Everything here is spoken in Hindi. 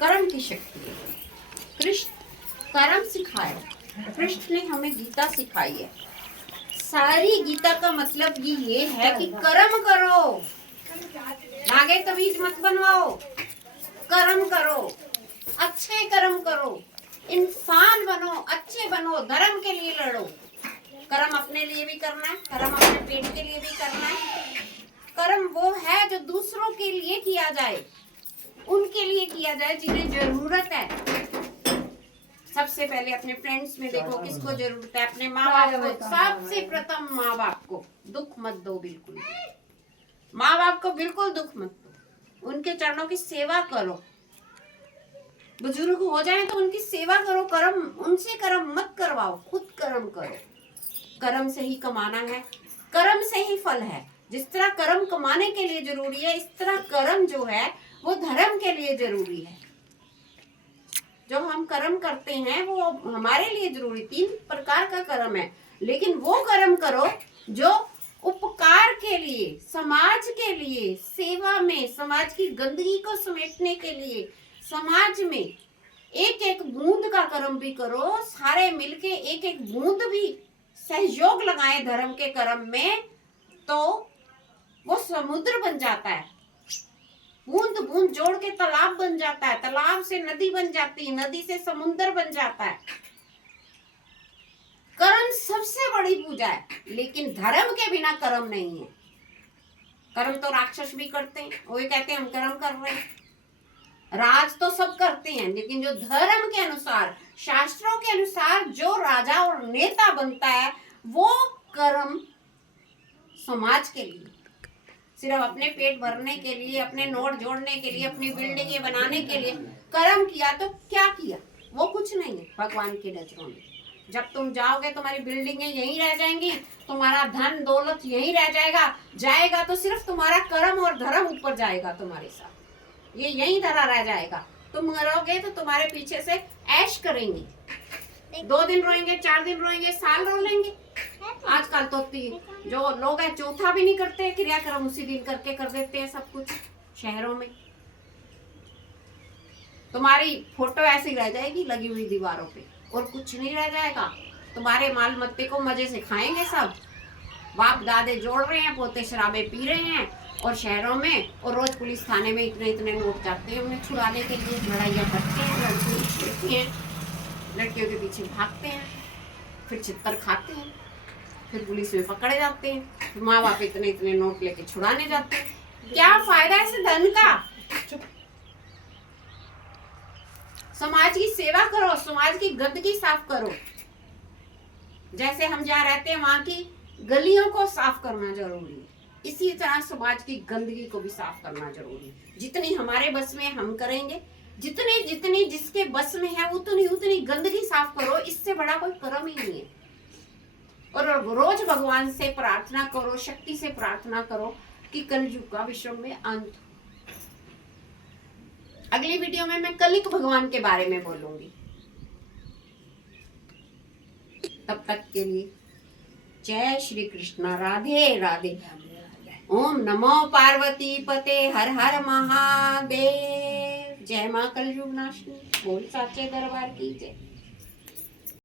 कर्म की शक्ति है। कृष्ण कर्म सिखाया, कृष्ण ने हमें गीता सिखाई है। सारी गीता का मतलब ये है कि कर्म करो, आगे तमीज मत बनवाओ, कर्म करो, अच्छे कर्म करो, इंसान बनो, अच्छे बनो, धर्म के लिए लड़ो। कर्म अपने लिए भी करना है, कर्म अपने पेट के लिए भी करना है। कर्म वो है जो दूसरों के लिए किया जाए, उनके लिए किया जाए जिन्हें जरूरत है। सबसे पहले अपने फ्रेंड्स में देखो किसको जरूरत है, अपने माँ बाप को। सबसे प्रथम माँ बाप को दुख मत दो, बिल्कुल माँ बाप को बिल्कुल दुख मत दो। उनके चरणों की सेवा करो। बुजुर्ग हो जाए तो उनकी सेवा करो, कर्म उनसे कर्म मत करवाओ, खुद कर्म करो। कर्म से ही कमाना है, कर्म से ही फल है। जिस तरह कर्म कमाने के लिए जरूरी है, इस तरह कर्म जो है वो धर्म के लिए जरूरी है। जो हम कर्म करते हैं वो हमारे लिए जरूरी, 3 प्रकार का कर्म है, लेकिन वो कर्म करो जो उपकार के लिए, समाज के लिए, सेवा में, समाज की गंदगी को समेटने के लिए, समाज में एक एक बूंद का कर्म भी करो। सारे मिलके एक एक बूंद भी सहयोग लगाएं धर्म के कर्म में, तो वो समुद्र बन जाता है। बूंद बूंद जोड़ के तालाब बन जाता है, तालाब से नदी बन जाती है, नदी से समुद्र बन जाता है। कर्म सबसे बड़ी पूजा है, लेकिन धर्म के बिना कर्म नहीं है। कर्म तो राक्षस भी करते हैं, वो कहते हैं हम कर्म कर रहे हैं। राज तो सब करते हैं, लेकिन जो धर्म के अनुसार, शास्त्रों के अनुसार जो राजा और नेता बनता है, वो कर्म समाज के लिए, सिर्फ अपने पेट भरने के लिए, अपने नोट जोड़ने के लिए, अपनी बिल्डिंगें बनाने के लिए कर्म किया तो क्या किया? वो कुछ नहीं है भगवान के नजरों में। जब तुम जाओगे तुम्हारी बिल्डिंगें यहीं रह जाएंगी, तुम्हारा धन दौलत यहीं रह जाएगा तो सिर्फ तुम्हारा कर्म और धर्म ऊपर जाएगा तुम्हारे साथ, ये यहीं धरा रह जाएगा। तुम मरोगे तो तुम्हारे पीछे से ऐश करेंगे, 2 दिन रोएंगे, 4 दिन रोएंगे, साल रो लेंगे। आजकल तो जो लोग हैं चौथा भी नहीं करते, क्रियाक्रम उसी दिन करके कर देते हैं सब कुछ। शहरों में तुम्हारी फोटो ऐसी रह जाएगी लगी हुई दीवारों पे, और कुछ नहीं रह जाएगा। तुम्हारे माल मत्ते को मजे से खाएंगे सब। बाप दादे जोड़ रहे हैं, पोते शराबे पी रहे हैं, और शहरों में और रोज पुलिस थाने में इतने इतने नोट जाते हैं उन्हें छुड़ाने के लिए। लड़ाइयाँ करते हैं, लड़कियाँ लड़कियों के पीछे भागते हैं, फिर छितर खाते हैं, फिर पुलिस में पकड़े जाते हैं, फिर माँ बाप इतने इतने नोट लेके छुड़ाने जाते हैं। क्या फायदा है इस धन का? समाज की सेवा करो, समाज की गंदगी साफ करो। जैसे हम जहाँ रहते हैं वहां की गलियों को साफ करना जरूरी है, इसी तरह समाज की गंदगी को भी साफ करना जरूरी है। जितनी हमारे बस में हम करेंगे, जितनी जितनी जिसके बस में है उतनी उतनी गंदगी साफ करो। इससे बड़ा कोई कर्म ही नहीं है। और रोज भगवान से प्रार्थना करो, शक्ति से प्रार्थना करो कि कलयुग का विश्व में अंत। अगली वीडियो में मैं कलिक भगवान के बारे में बोलूंगी। तब तक के लिए जय श्री कृष्ण, राधे राधे। ओम नमो पार्वती पते, हर हर महादेव। जय मां कलयुग नाशिनी, बोल साचे दरबार की जय।